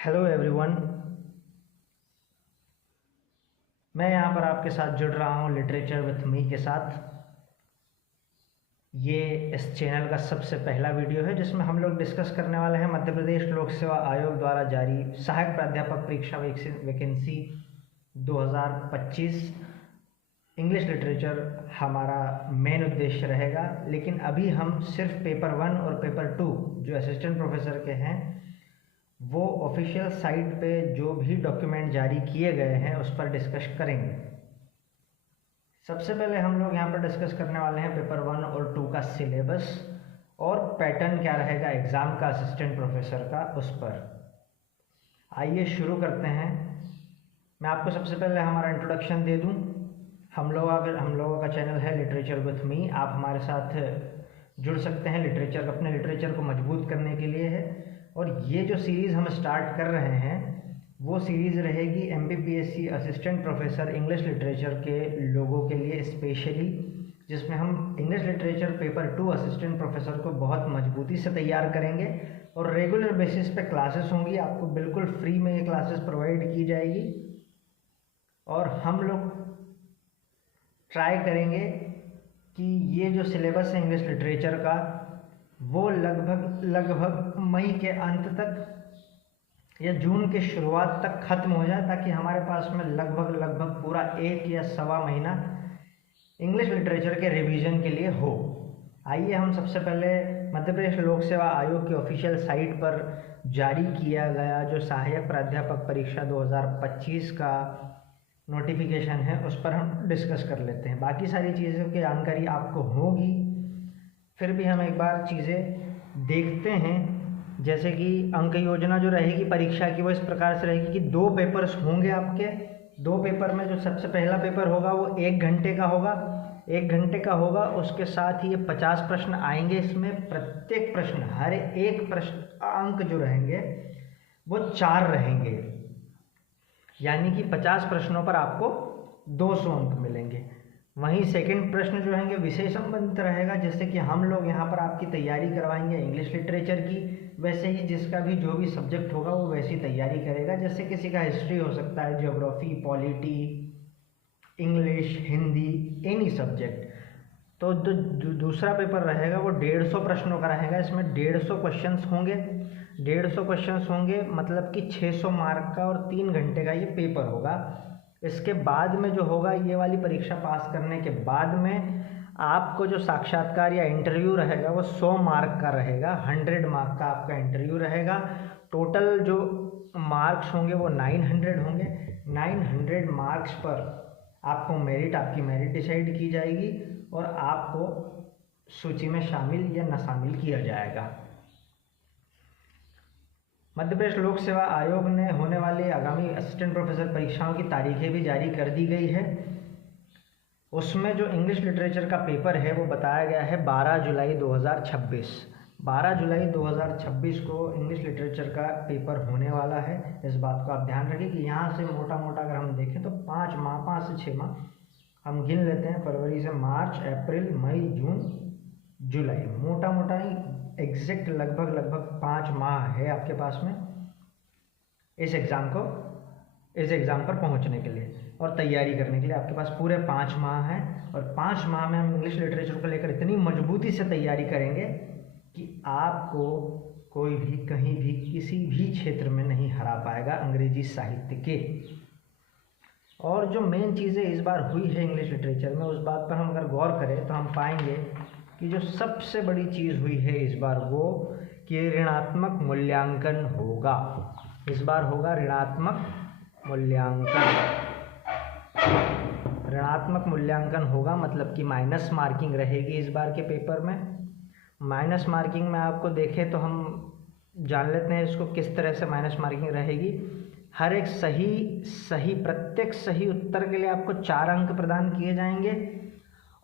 Hello everyone. मैं यहाँ पर आपके साथ जुड़ रहा हूँ लिटरेचर विथ मी के साथ। ये इस चैनल का सबसे पहला वीडियो है जिसमें हम लोग डिस्कस करने वाले हैं मध्य प्रदेश लोक सेवा आयोग द्वारा जारी सहायक प्राध्यापक परीक्षा वैकेंसी 2025 इंग्लिश लिटरेचर हमारा मेन उद्देश्य रहेगा। लेकिन अभी हम सिर्फ पेपर 1 और पेपर 2 जो असिस्टेंट प्रोफेसर के हैं वो ऑफिशियल साइट पे जो भी डॉक्यूमेंट जारी किए गए हैं उस पर डिस्कस करेंगे। सबसे पहले हम लोग यहाँ पर डिस्कस करने वाले हैं पेपर 1 और 2 का सिलेबस और पैटर्न क्या रहेगा एग्ज़ाम का असिस्टेंट प्रोफेसर का, उस पर आइए शुरू करते हैं। मैं आपको सबसे पहले हमारा इंट्रोडक्शन दे दूँ। हम लोगों का चैनल है लिटरेचर विथ मी। आप हमारे साथ जुड़ सकते हैं। अपने लिटरेचर को मजबूत करने के लिए है। और ये जो सीरीज़ हम स्टार्ट कर रहे हैं वो सीरीज़ रहेगी MPPSC assistant professor English literature के लोगों के लिए स्पेशली, जिसमें हम English literature paper 2 assistant professor को बहुत मजबूती से तैयार करेंगे और रेगुलर बेसिस पे क्लासेस होंगी। आपको बिल्कुल फ्री में ये क्लासेस प्रोवाइड की जाएगी और हम लोग ट्राई करेंगे कि ये जो सिलेबस है इंग्लिश लिटरेचर का वो लगभग मई के अंत तक या जून के शुरुआत तक ख़त्म हो जाए, ताकि हमारे पास में लगभग पूरा 1 या सवा महीना इंग्लिश लिटरेचर के रिवीजन के लिए हो। आइए हम सबसे पहले मध्य प्रदेश लोक सेवा आयोग की ऑफिशियल साइट पर जारी किया गया जो सहायक प्राध्यापक परीक्षा 2025 का नोटिफिकेशन है उस पर हम डिस्कस कर लेते हैं। बाकी सारी चीज़ों की जानकारी आपको होगी, फिर भी हम एक बार चीज़ें देखते हैं। जैसे कि अंक योजना जो रहेगी परीक्षा की वो इस प्रकार से रहेगी कि 2 पेपर्स होंगे आपके। 2 पेपर में जो सबसे पहला पेपर होगा वो 1 घंटे का होगा। 1 घंटे का होगा, उसके साथ ही ये 50 प्रश्न आएंगे। इसमें प्रत्येक प्रश्न, हर एक प्रश्न अंक जो रहेंगे वो 4 रहेंगे, यानी कि 50 प्रश्नों पर आपको 200 अंक मिलेंगे। वहीं सेकंड प्रश्न जो रहेंगे विषय संबंधित रहेगा, जैसे कि हम लोग यहाँ पर आपकी तैयारी करवाएंगे इंग्लिश लिटरेचर की, वैसे ही जिसका भी जो भी सब्जेक्ट होगा वो वैसी तैयारी करेगा। जैसे किसी का हिस्ट्री हो सकता है, geography, polity, English, Hindi, any subject. तो जो दूसरा पेपर रहेगा वो 150 प्रश्नों का रहेगा। इसमें 150 क्वेश्चंस होंगे। 150 क्वेश्चंस होंगे मतलब कि 600 मार्क का और 3 घंटे का ये पेपर होगा। इसके बाद में जो होगा, ये वाली परीक्षा पास करने के बाद में आपको जो साक्षात्कार या इंटरव्यू रहेगा वो 100 मार्क का रहेगा। 100 मार्क का आपका इंटरव्यू रहेगा। टोटल जो मार्क्स होंगे वो 900 होंगे। 900 मार्क्स पर आपकी मेरिट डिसाइड की जाएगी और आपको सूची में शामिल या न शामिल किया जाएगा। मध्य प्रदेश लोक सेवा आयोग ने होने वाली आगामी असिस्टेंट प्रोफेसर परीक्षाओं की तारीखें भी जारी कर दी गई है। उसमें जो इंग्लिश लिटरेचर का पेपर है वो बताया गया है 12 जुलाई 2026। 12 जुलाई 2026 को इंग्लिश लिटरेचर का पेपर होने वाला है। इस बात को आप ध्यान रखिए कि यहाँ से मोटा अगर हम देखें तो 5 से 6 माह हम गिन लेते हैं। फरवरी से मार्च, अप्रैल, मई, जून, जुलाई, मोटा ही एग्जैक्ट लगभग 5 माह है आपके पास में इस एग्ज़ाम पर पहुंचने के लिए और तैयारी करने के लिए। आपके पास पूरे 5 माह हैं और 5 माह में हम इंग्लिश लिटरेचर को लेकर इतनी मजबूती से तैयारी करेंगे कि आपको कोई भी कहीं भी किसी भी क्षेत्र में नहीं हरा पाएगा अंग्रेजी साहित्य के। और जो मेन चीज़ें इस बार हुई है इंग्लिश लिटरेचर में, उस बात पर हम अगर गौर करें तो हम पाएंगे कि जो सबसे बड़ी चीज़ हुई है इस बार वो कि ऋणात्मक मूल्यांकन होगा। इस बार होगा ऋणात्मक मूल्यांकन होगा, मतलब कि माइनस मार्किंग रहेगी इस बार के पेपर में। माइनस मार्किंग में आपको देखें तो हम जान लेते हैं इसको किस तरह से माइनस मार्किंग रहेगी। हर एक प्रत्येक सही उत्तर के लिए आपको 4 अंक प्रदान किए जाएंगे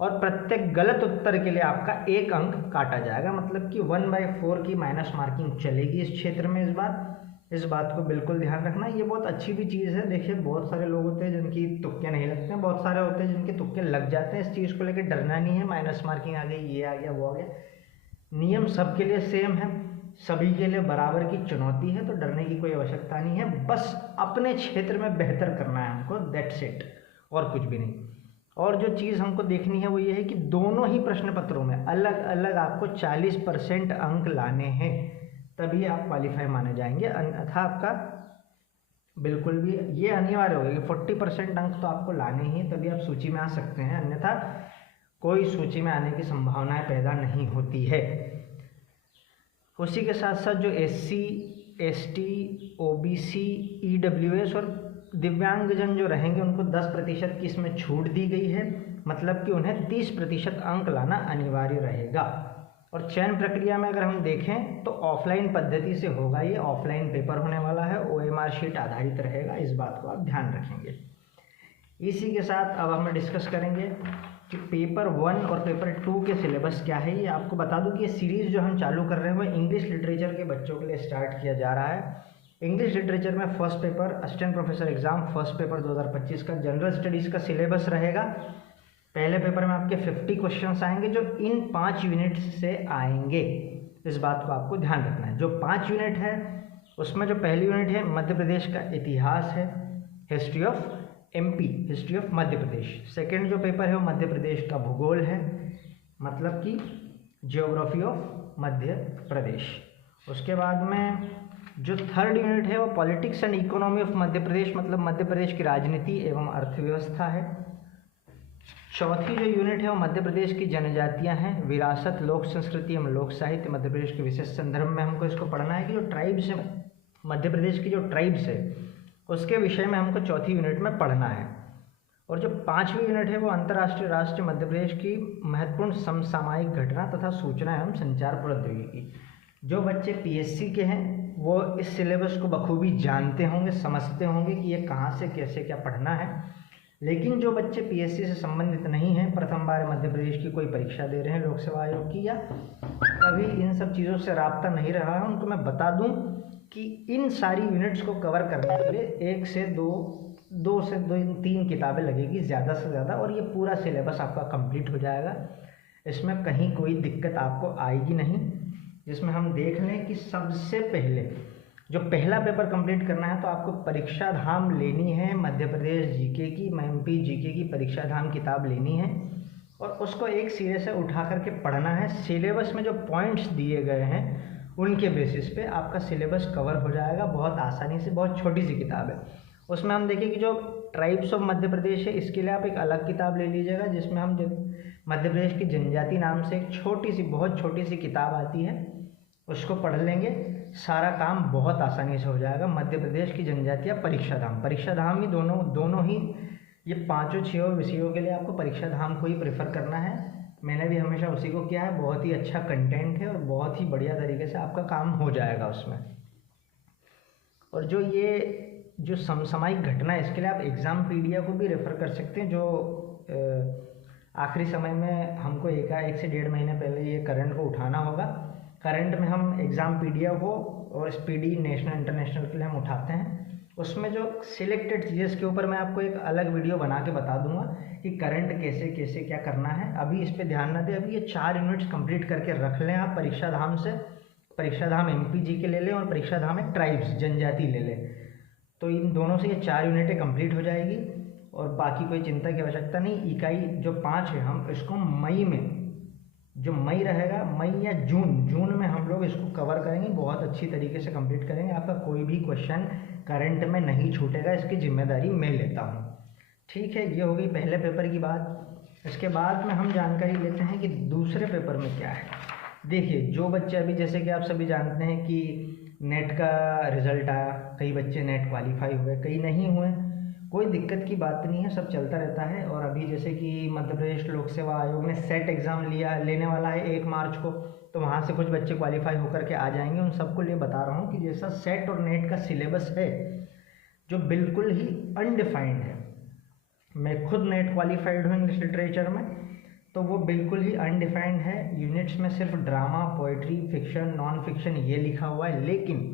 और प्रत्येक गलत उत्तर के लिए आपका 1 अंक काटा जाएगा, मतलब कि 1/4 की माइनस मार्किंग चलेगी इस क्षेत्र में इस बार। इस बात को बिल्कुल ध्यान रखना। ये बहुत अच्छी भी चीज़ है। देखिए बहुत सारे लोग होते हैं जिनकी तुक्के नहीं लगते हैं, बहुत सारे होते हैं जिनके तुक्के लग जाते हैं। इस चीज़ को लेकर डरना नहीं है। माइनस मार्किंग आ गई, ये आ गया, वो आ गया, नियम सबके लिए सेम है। सभी के लिए बराबर की चुनौती है, तो डरने की कोई आवश्यकता नहीं है। बस अपने क्षेत्र में बेहतर करना है हमको, दैट्स इट, और कुछ भी नहीं। और जो चीज़ हमको देखनी है वो ये है कि दोनों ही प्रश्न पत्रों में अलग अलग आपको 40% अंक लाने हैं, तभी आप क्वालिफाई माने जाएंगे। अन्यथा आपका बिल्कुल भी ये अनिवार्य होगा कि 40% अंक तो आपको लाने ही, तभी आप सूची में आ सकते हैं, अन्यथा कोई सूची में आने की संभावनाएं पैदा नहीं होती है। उसी के साथ साथ जो SC, ST, OBC, EWS और दिव्यांगजन जो रहेंगे उनको 10% की इसमें छूट दी गई है, मतलब कि उन्हें 30% अंक लाना अनिवार्य रहेगा। और चयन प्रक्रिया में अगर हम देखें तो ऑफलाइन पद्धति से होगा, ये ऑफलाइन पेपर होने वाला है, OMR शीट आधारित रहेगा, इस बात को आप ध्यान रखेंगे। इसी के साथ अब हम डिस्कस करेंगे कि पेपर 1 और पेपर 2 के सिलेबस क्या है। ये आपको बता दूं कि ये सीरीज़ जो हम चालू कर रहे हैं वो इंग्लिश लिटरेचर के बच्चों के लिए स्टार्ट किया जा रहा है। इंग्लिश लिटरेचर में first paper assistant professor exam first paper 2025 का जनरल स्टडीज़ का सिलेबस रहेगा। पहले पेपर में आपके 50 क्वेश्चंस आएंगे जो इन 5 यूनिट्स से आएंगे, इस बात को आपको ध्यान रखना है। जो 5 यूनिट है उसमें जो पहली यूनिट है मध्य प्रदेश का इतिहास है, history of MP, history of Madhya Pradesh. Second जो पेपर है वो मध्य प्रदेश का भूगोल है, मतलब कि जियोग्राफी ऑफ मध्य प्रदेश। उसके बाद में जो थर्ड यूनिट है वो politics and economy of Madhya Pradesh, मतलब मध्य प्रदेश की राजनीति एवं अर्थव्यवस्था है। चौथी जो यूनिट है वो मध्य प्रदेश की जनजातियां हैं, विरासत, लोक संस्कृति एवं लोक साहित्य मध्य प्रदेश के विशेष संदर्भ में हमको इसको पढ़ना है कि जो ट्राइब्स है मध्य प्रदेश की, जो ट्राइब्स है उसके विषय में हमको चौथी यूनिट में पढ़ना है। और जो 5वीं यूनिट है वो अंतर्राष्ट्रीय राष्ट्र मध्य प्रदेश की महत्वपूर्ण समसामयिक घटना तथा सूचना एवं संचार प्रौद्योगिकी। जो बच्चे PSC के हैं वो इस सिलेबस को बखूबी जानते होंगे, समझते होंगे कि ये कहाँ से कैसे क्या पढ़ना है। लेकिन जो बच्चे PSC से संबंधित नहीं हैं, प्रथम बार मध्य प्रदेश की कोई परीक्षा दे रहे हैं लोक सेवा आयोग की, या कभी इन सब चीज़ों से राब्ता नहीं रहा है, उनको मैं बता दूं कि इन सारी यूनिट्स को कवर करने के लिए 1 से 2 से 3 किताबें लगेगी ज़्यादा से ज़्यादा, और ये पूरा सिलेबस आपका कंप्लीट हो जाएगा। इसमें कहीं कोई दिक्कत आपको आएगी नहीं। जिसमें हम देख लें कि सबसे पहले जो पहला पेपर कंप्लीट करना है तो आपको परीक्षा धाम लेनी है, मध्य प्रदेश GK की, MP GK की परीक्षा धाम किताब लेनी है और उसको एक सिरे से उठा करके पढ़ना है। सिलेबस में जो पॉइंट्स दिए गए हैं उनके बेसिस पे आपका सिलेबस कवर हो जाएगा बहुत आसानी से। बहुत छोटी सी किताब है। उसमें हम देखें कि जो ट्राइब्स ऑफ मध्य प्रदेश है इसके लिए आप एक अलग किताब ले लीजिएगा, जिसमें हम मध्य प्रदेश की जनजाति नाम से एक छोटी सी, बहुत छोटी सी किताब आती है, उसको पढ़ लेंगे, सारा काम बहुत आसानी से हो जाएगा। मध्य प्रदेश की जनजातियाँ परीक्षा धाम ही दोनों ही ये 5-6 विषयों के लिए आपको परीक्षा धाम को ही प्रेफर करना है। मैंने भी हमेशा उसी को किया है। बहुत ही अच्छा कंटेंट है और बहुत ही बढ़िया तरीके से आपका काम हो जाएगा उसमें। और जो ये जो समसामयिक घटना है इसके लिए आप एग्ज़ामपीडिया को भी रेफ़र कर सकते हैं, जो आखिरी समय में हमको 1 से 1.5 महीने पहले ये करंट को उठाना होगा। करंट में हम एग्ज़ामपीडिया को और स्पीडी नेशनल इंटरनेशनल के लिए हम उठाते हैं। उसमें जो सिलेक्टेड चीज़ें, इसके ऊपर मैं आपको एक अलग वीडियो बना के बता दूंगा कि करंट कैसे कैसे क्या करना है। अभी इस पे ध्यान न दें। अभी ये 4 यूनिट्स कंप्लीट करके रख लें आप परीक्षा धाम से। परीक्षा धाम MP GK ले लें और परीक्षा धाम एक ट्राइब्स जनजाति ले लें, तो इन दोनों से ये 4 यूनिटें कंप्लीट हो जाएगी और बाकी कोई चिंता की आवश्यकता नहीं। इकाई जो 5 है हम इसको मई में, जो मई रहेगा, मई या जून में हम लोग इसको कवर करेंगे, बहुत अच्छी तरीके से कंप्लीट करेंगे। आपका कोई भी क्वेश्चन करंट में नहीं छूटेगा, इसकी जिम्मेदारी मैं लेता हूँ। ठीक है, ये होगी पहले पेपर की बात। इसके बाद में हम जानकारी लेते हैं कि दूसरे पेपर में क्या है। देखिए, जो बच्चे अभी, जैसे कि आप सभी जानते हैं कि नेट का रिज़ल्ट आया, कई बच्चे नेट क्वालिफाई हुए, कई नहीं हुए, कोई दिक्कत की बात नहीं है, सब चलता रहता है। और अभी जैसे कि मध्य प्रदेश लोक सेवा आयोग ने सेट एग्ज़ाम लेने वाला है 1 मार्च को, तो वहाँ से कुछ बच्चे क्वालिफाई होकर के आ जाएंगे। उन सबको लिए बता रहा हूँ कि जैसा सेट और नेट का सिलेबस है जो बिल्कुल ही अनडिफाइंड है, मैं खुद नेट क्वालिफाइड हूँ इंग्लिश लिटरेचर में, तो वो बिल्कुल ही अनडिफाइंड है। यूनिट्स में सिर्फ drama, poetry, fiction, non fiction ये लिखा हुआ है। लेकिन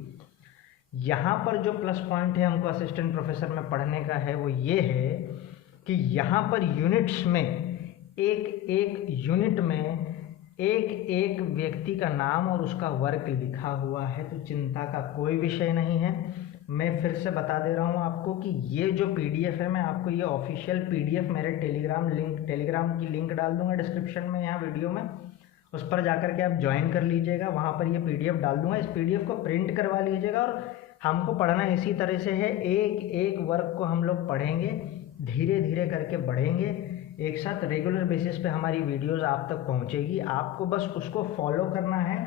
यहाँ पर जो प्लस पॉइंट है हमको असिस्टेंट प्रोफेसर में पढ़ने का है वो ये है कि यहाँ पर यूनिट्स में एक यूनिट में एक एक व्यक्ति का नाम और उसका वर्क लिखा हुआ है, तो चिंता का कोई विषय नहीं है। मैं फिर से बता दे रहा हूँ आपको कि ये जो पीडीएफ है, मैं आपको ये ऑफिशियल पीडीएफ मेरे टेलीग्राम की लिंक डाल दूंगा डिस्क्रिप्शन में, यहाँ वीडियो में, उस पर जाकर के आप ज्वाइन कर लीजिएगा। वहाँ पर ये पीडीएफ डाल दूंगा, इस पीडीएफ को प्रिंट करवा लीजिएगा। और हमको पढ़ना इसी तरह से है, एक एक वर्क को हम लोग पढ़ेंगे, धीरे धीरे करके बढ़ेंगे एक साथ। रेगुलर बेसिस पे हमारी वीडियोस आप तक पहुंचेगी, आपको बस उसको फॉलो करना है।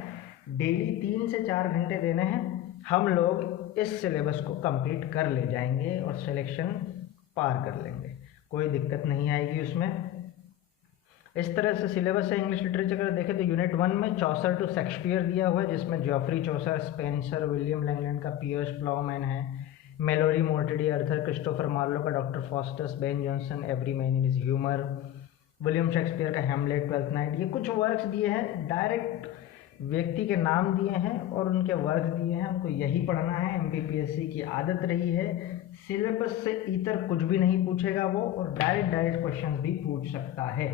डेली 3 से 4 घंटे देने हैं, हम लोग इस सिलेबस को कंप्लीट कर ले जाएंगे और सिलेक्शन पार कर लेंगे, कोई दिक्कत नहीं आएगी उसमें। इस तरह से सिलेबस है। इंग्लिश लिटरेचर अगर देखें तो यूनिट 1 में चौसर टू शेक्सपियर दिया हुआ है, जिसमें जॉफ्री चौसर, स्पेंसर, विलियम लैंगलैंड का पियर्स प्लाउमैन है, मेलोरी मोर्टिडी, अर्थर क्रिस्टोफर मार्लो का doctor Faustus, Ben Jonson, every man in his humour, William Shakespeare का हैमलेट, ट्वेल्थ नाइट। ये कुछ वर्क्स दिए हैं, डायरेक्ट व्यक्ति के नाम दिए हैं और उनके वर्क दिए हैं, हमको यही पढ़ना है। एमपीपीएससी की आदत रही है, सिलेबस से इतर कुछ भी नहीं पूछेगा वो, और डायरेक्ट क्वेश्चन भी पूछ सकता है।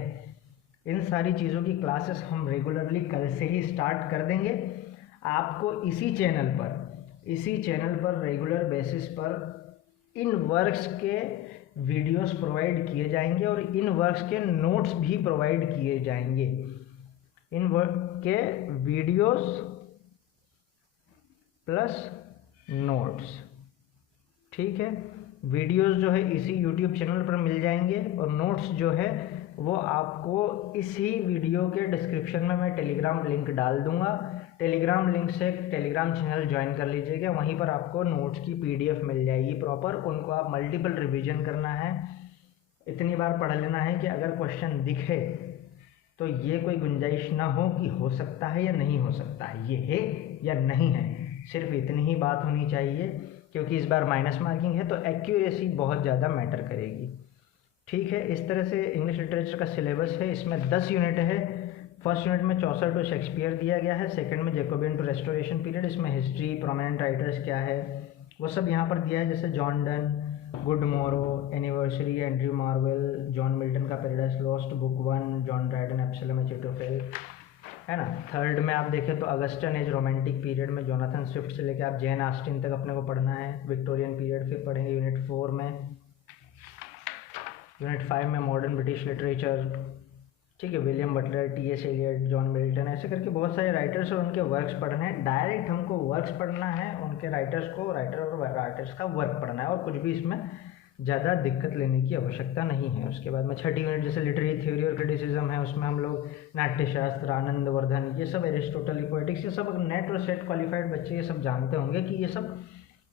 इन सारी चीज़ों की क्लासेस हम रेगुलरली कल से ही स्टार्ट कर देंगे। आपको इसी चैनल पर रेगुलर बेसिस पर इन वर्क्स के वीडियोस प्रोवाइड किए जाएंगे और इन वर्क्स के नोट्स भी प्रोवाइड किए जाएंगे। इन वर्क के वीडियोस प्लस नोट्स, ठीक है। वीडियोस जो है इसी यूट्यूब चैनल पर मिल जाएंगे और नोट्स जो है वो आपको इसी वीडियो के डिस्क्रिप्शन में मैं टेलीग्राम लिंक डाल दूंगा। टेलीग्राम लिंक से टेलीग्राम चैनल ज्वाइन कर लीजिएगा, वहीं पर आपको नोट्स की पीडीएफ मिल जाएगी प्रॉपर। उनको आप मल्टीपल रिवीजन करना है, इतनी बार पढ़ लेना है कि अगर क्वेश्चन दिखे तो ये कोई गुंजाइश ना हो कि हो सकता है या नहीं हो सकता है, ये है या नहीं है, सिर्फ इतनी ही बात होनी चाहिए। क्योंकि इस बार माइनस मार्किंग है तो एक्यूरेसी बहुत ज़्यादा मैटर करेगी, ठीक है। इस तरह से इंग्लिश लिटरेचर का सिलेबस है, इसमें 10 यूनिट है। फर्स्ट यूनिट में चौसर टू शेक्सपियर दिया गया है, सेकंड में जैकोबियन टू रेस्टोरेशन पीरियड, इसमें हिस्ट्री, प्रोमिनेंट राइटर्स क्या है वो सब यहाँ पर दिया है, जैसे John Donne, Good Morrow, Anniversary, Andrew Marvell, John Milton का Paradise Lost, book 1, John Dryden, Absalom, Achitophel, है ना। थर्ड में आप देखें तो अगस्टन एज रोमांटिक पीरियड में जोनाथन स्विफ्ट से लेकर आप जैन ऑस्टिन तक अपने को पढ़ना है। विक्टोरियन पीरियड फिर पढ़ेंगे यूनिट 4 में। यूनिट 5 में मॉडर्न ब्रिटिश लिटरेचर, ठीक है, William Butler, T S. Eliot, John Milton, ऐसे करके बहुत सारे राइटर्स और उनके वर्क्स पढ़ने हैं। डायरेक्ट हमको वर्क्स पढ़ना है, उनके राइटर्स और राइटर्स का वर्क पढ़ना है, और कुछ भी इसमें ज़्यादा दिक्कत लेने की आवश्यकता नहीं है। उसके बाद में छठी यूनिट जैसे लिटरेरी थ्योरी और क्रिटिसिज्म है, उसमें हम लोग नाट्यशास्त्र, आनंदवर्धन, ये सब, एरिस्टोटल, पोएटिक्स, ये सब नेट और सेट क्वालिफाइड बच्चे ये सब जानते होंगे कि ये सब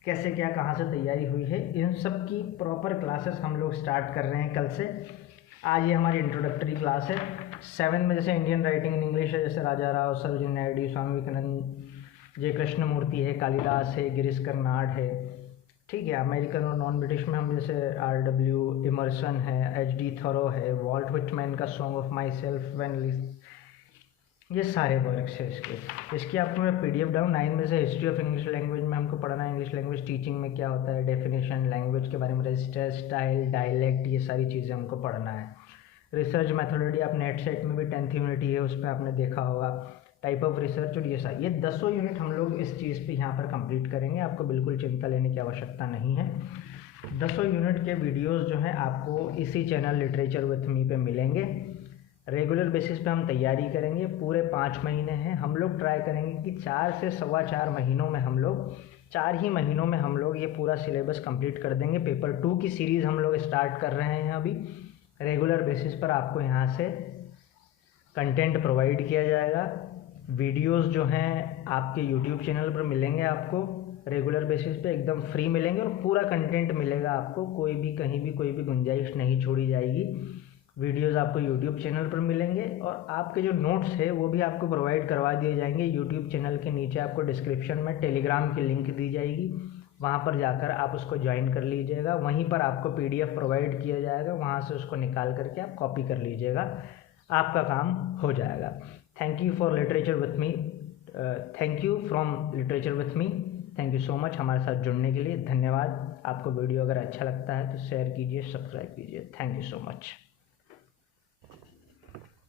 कैसे क्या कहाँ से तैयारी हुई है। इन सब की प्रॉपर क्लासेस हम लोग स्टार्ट कर रहे हैं कल से। आज ये हमारी इंट्रोडक्टरी क्लास है। 7 में जैसे इंडियन राइटिंग इन इंग्लिश है, जैसे राजा राव, सरोजिनी नायडू, स्वामी विवेकानंद, जय कृष्ण मूर्ति है, कालिदास है, गिरीश कर्नाड है, ठीक है। अमेरिकन और नॉन ब्रिटिश में हम जैसे R.W. इमर्सन है, H.D. थॉरो है, वॉल्ट व्हिटमैन का song of my self when list, ये सारे वर्क्स है इसकी आपको मैं पीडीएफ डालूँ। 9 में से हिस्ट्री ऑफ इंग्लिश लैंग्वेज में हमको पढ़ना है, इंग्लिश लैंग्वेज टीचिंग में क्या होता है, डेफिनेशन, लैंग्वेज के बारे में, रजिस्टर, स्टाइल, डायलेक्ट, ये सारी चीज़ें हमको पढ़ना है। रिसर्च मेथोडोलॉजी आप नेट सेट में भी 10th यूनिट ही है, उस पर आपने देखा होगा, टाइप ऑफ रिसर्च, और ये 10 यूनिट हम लोग इस चीज़ पे यहाँ पर कंप्लीट करेंगे। आपको बिल्कुल चिंता लेने की आवश्यकता नहीं है। 10 यूनिट के वीडियोस जो हैं आपको इसी चैनल लिटरेचर विथ मी पे मिलेंगे। रेगुलर बेसिस पे हम तैयारी करेंगे, पूरे 5 महीने हैं। हम लोग ट्राई करेंगे कि 4 से सवा 4 महीनों में हम लोग 4 ही महीनों में हम लोग ये पूरा सिलेबस कंप्लीट कर देंगे। पेपर 2 की सीरीज़ हम लोग स्टार्ट कर रहे हैं अभी। रेगुलर बेसिस पर आपको यहाँ से कंटेंट प्रोवाइड किया जाएगा। वीडियोस जो हैं आपके यूट्यूब चैनल पर मिलेंगे, आपको रेगुलर बेसिस पे एकदम फ्री मिलेंगे और पूरा कंटेंट मिलेगा आपको। कोई भी कहीं भी कोई भी गुंजाइश नहीं छोड़ी जाएगी। वीडियोस आपको यूट्यूब चैनल पर मिलेंगे और आपके जो नोट्स है वो भी आपको प्रोवाइड करवा दिए जाएंगे। यूट्यूब चैनल के नीचे आपको डिस्क्रिप्शन में टेलीग्राम की लिंक दी जाएगी, वहाँ पर जाकर आप उसको ज्वाइन कर लीजिएगा। वहीं पर आपको पीडीएफ प्रोवाइड किया जाएगा, वहाँ से उसको निकाल करके आप कॉपी कर लीजिएगा, आपका काम हो जाएगा। Thank you for literature with me, thank you from literature with me. Thank you so much हमारे साथ जुड़ने के लिए, धन्यवाद। आपको वीडियो अगर अच्छा लगता है तो शेयर कीजिए, सब्सक्राइब कीजिए। Thank you so much.